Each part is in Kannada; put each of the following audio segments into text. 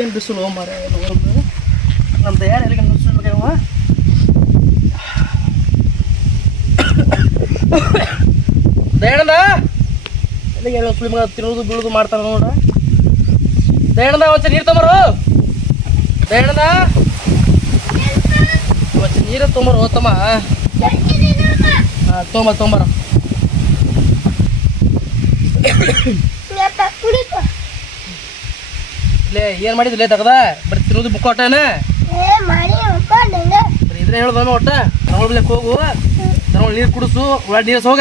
ಏನು ಬಿಸಿಲು ಮರ ನಮ್ದು ಯಾರು ಎಲ್ಲಿಗೆ ನುಸ್ಬೇಕಾಗವ ದಯಾನಂದ ಎಲ್ಲಿಗೆ ಹೇಳೋ ಸುಳಿ ಮಗ ತಿನ್ನೋದು ಬೀಳೋದು ಮಾಡ್ತಾರ ನೋಡ ದಯಾನಂದ ಒಂಚೂರು ನೀರು ತೊಂಬರು ದಯಾನಂದ ಒಂಚೂರು ನೀರು ತೊಂಬರು ತಮ್ಮ ಹಾಂ ತೊಂಬರ ಲೇ ಏನು ಮಾಡಿದ್ಲೇ ತಗದ ಬರೀ ತಿನ್ನೋದು ಬುಕ್ ಒಟ್ಟನ ಬರೀ ಇದ್ರೆ ಹೇಳೋದ ಒಟ್ಟ ದನಗಳ ಬೆಳಕ್ಕೆ ಹೋಗು ದನಗಳ ನೀರು ಕುಡಿಸು ಒಳ ನೀರಸ್ ಹೋಗ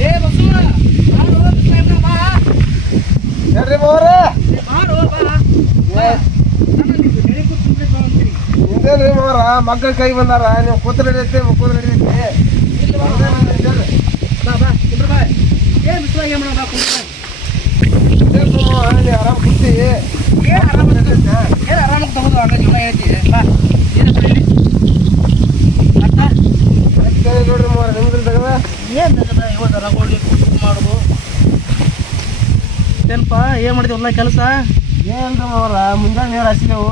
ಏ ಬಸ್ಸು ಹೇಳ್ರಿ ಮಾವ್ರ ಹಿಂದೇನ್ರಿ ಮಾವ್ರ ಮಕ್ಕಳ ಕೈ ಬಂದಾರ ನೀವು ಕೂತ್ರ ಹಿಡಿಯತ್ತೆ ಕೂತ್ರ ಹಿಡಿಯತ್ತೆ ಆರಾಮ್ ಕುಂತಿ ಆರಾಮಾಗಿ ತಗೋದು ಆಗ ಜೀವನ ಏನೈತಿ ಬಾ ನೋಡ್ರಿ ಮಾವ್ರ ನಿಮ್ದು ತಗದ ಏನು ತಗದ ಇವಾಗ ರಂಗೋಲಿ ಮಾಡೋದು ಏನಪ್ಪ ಏನು ಮಾಡಿದ್ವಿ ಒಳ್ಳೆ ಕೆಲಸ ಏನ್ರಿ ಮಾವ್ರ ಮುಂಜಾನೆ ನೀರು ಹಸಿದೆವು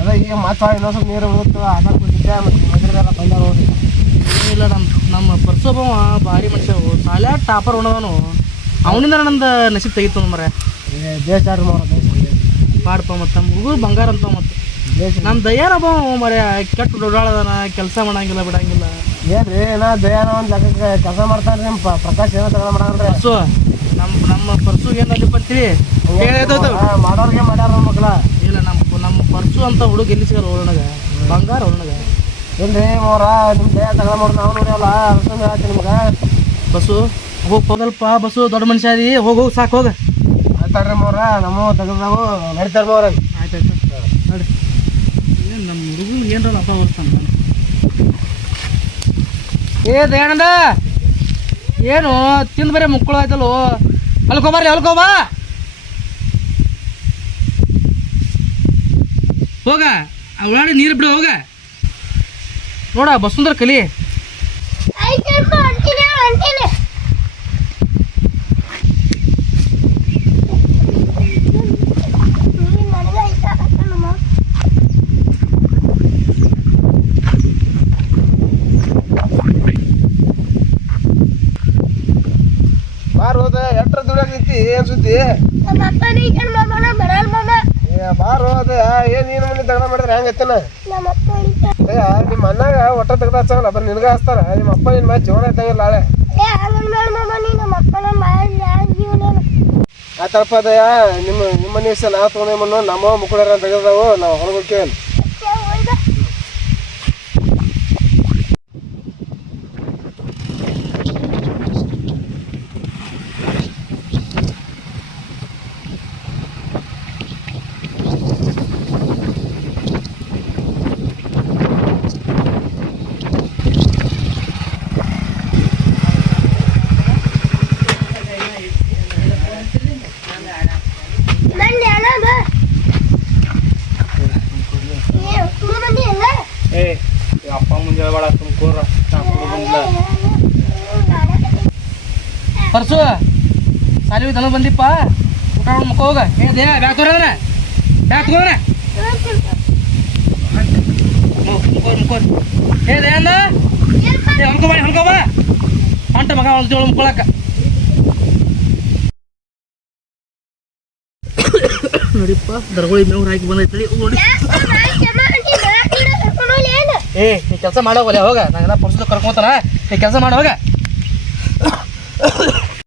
ಅದ ಈಗ ಮಾತಾಡಿ ಇನ್ನೊಂದು ಸ್ವಲ್ಪ ನೀರು ಹೋಗ್ತು ಆಟ ಕೊಟ್ಟಿದ್ದೆ ಮತ್ತು ಮದ್ರದೆಲ್ಲ ಬಂದ ನೋಡಿ ಇಲ್ಲ ನಮ್ಮ ಪರ್ಸೋಬವ ಭಾರಿ ಮನುಷ್ಯ ಸಾಲ ಟಾಪರ್ ಉಣದವನು ಅವನಿಂದ ನಂದು ನಸೀಬ್ ತೆಗಿತು ಮರ ದೇಶ ಆಡ್ರಿ ಮಾವ್ರ ಪಾಡಪ್ಪ ಮತ್ತು ನಮ್ಮ ಹುಡುಗರು ಬಂಗಾರ ಅಂತ ಮತ್ತು ನಮ್ಮ ದಯಾನಬ್ಬ ಮರ ಕೆಟ್ಟ ದೊಡ್ಡಾಳದನ ಕೆಲಸ ಮಾಡಂಗಿಲ್ಲ ಬಿಡಂಗಿಲ್ಲ ಏನ್ರಿ ನಾ ದಯಾನ ಒಂದು ಲೆಕ್ಕಕ್ಕೆ ಕೆಲಸ ಮಾಡ್ತಾನೆ ನಿಮ್ಮ ಪ್ರಕಾಶ್ ಏನೋ ತಗೊಂಡು ಮಾಡಲ್ರಿ ಪರ್ಸು ನಮ್ಮ ಪರ್ಸು ಏನು ಅಲ್ಲಿ ಬಂತೀವಿ ಮಾಡೋರ್ಗೆ ಮಾಡ್ಯಾರ ನಮ್ಮ ಮಕ್ಕಳ ಇಲ್ಲ ನಮ್ಮ ಪರ್ಸು ಅಂತ ಹುಡುಗ ಎಲ್ಲಿ ಸಿಗಲ್ಲ ಒಳಗ ಬಂಗಾರ ಒಳಗ ಇಲ್ರಿ ಮೋರ ನಿಮ್ಮ ದಯಾ ತಗೊಂಡು ಮಾಡೋದು ನಾವು ನೋಡ್ಯಾವಲ್ಲ ಅಷ್ಟೊಂದು ಹೇಳ್ತೀನಿ ನಿಮ್ಗೆ ಬಸ್ಸು ಹೋಗಿ ಹೋಗಲ್ಪ ಬಸ್ಸು ದೊಡ್ಡ ಮನುಷ್ಯ ಅದಿ ಹೋಗಿ ಸಾಕು ಹೋಗ ಆಯ್ತಾಡ್ರಿ ಮೋರ ನಮ್ಮ ತೆಗೆದಾವು ನಡೀತಾರ ಮೋರ ಆಯ್ತು ನೋಡಿ ಏನು ನಮ್ಮ ಹುಡುಗ ಏನರಲ್ಲ ಅಪ್ಪ ಬರ್ತಾನೆ ನಾನು ಏ ದಯಾನಂದ ಏನು ತಿಂದು ಬರೀ ಮುಕ್ಕಳು ಆಯ್ತಲ್ಲೋ ಹೊಲ್ಕೋಬರ್ಲಿ ಹೊಲ್ಕೋಬಾ ಹೋಗ ಅವಳಾಡಿ ನೀರು ಬಿಡು ಹೋಗ ನೋಡ ಬಸ್ಸುಂದ್ರ ಕಲಿ ಬಾರ್ ಹೋದ ಎಟ್ರ ದುಡಿಯಾಕ ನಿಂತಿ ಏನ್ ಸುದ್ದಿ ಬಾರ್ ಹೋದ ಏನ್ ನೀನು ಮನೆ ತಗಡ ಮಾಡಿದ್ರೆ ಹೆಂಗೈತನ ನಿಮ್ಮ ಅಣ್ಣಾಗ ಒಟ್ಟ ತೆಗ್ದ ಹಚ್ಚಲ್ಲ ಬರೀ ನಿನಗ ಹಚ್ತಾರ ನಿಮ್ಮ ಅಪ್ಪ ನಿನ್ ಮ್ಯಾಚ್ ಜೋಳ ಐತಂಗಿಲ್ಲ ನಾಳೆ ಆತಪ್ಪ ದಯ ನಿಮ್ಮ ನಿಮಿಷ ನಾವು ತೊಗೊಂಡು ನಮ್ಮ ಮುಕ್ಕಳರ ತೆಗೆದಾವು ನಾವು ಹೊರಗೋಕೆ ಅಪ್ಪ ಮುಂದೆ ಬೇಡ ತುಮಕೂರ ಪರ್ಸು ಸಾಲಿ ದನ ಬಂದಿಪ್ಪ ಊಟ ಮುಖ ಹೋಗ ಏ ದೇ ಬ್ಯಾಗ್ ತೋರದ್ರ ಬ್ಯಾಗ್ ತಗೋದ್ರ ಮುಖೋರ್ ಏ ದೇಂದ ಏ ಹೊಲ್ಕೋಬಾ ಹೊಂಟ ಮಗ ಹೊಲ್ತೇಳು ಮುಕ್ಕೊಳಕ ನೋಡಿಪ್ಪ ದರ್ಗೋಳಿ ಮೇವು ಹಾಕಿ ಬಂದೈತಿ ನೋಡಿ ಏ ನೀ ಕೆಲಸ ಮಾಡೋಗಲ್ಲ ಹೋಗ ನಂಗೆಲ್ಲ ಪರ್ಸದ ಕರ್ಕೊಂತಾನ ನೀ ಕೆಲಸ ಮಾಡೋ ಹೋಗ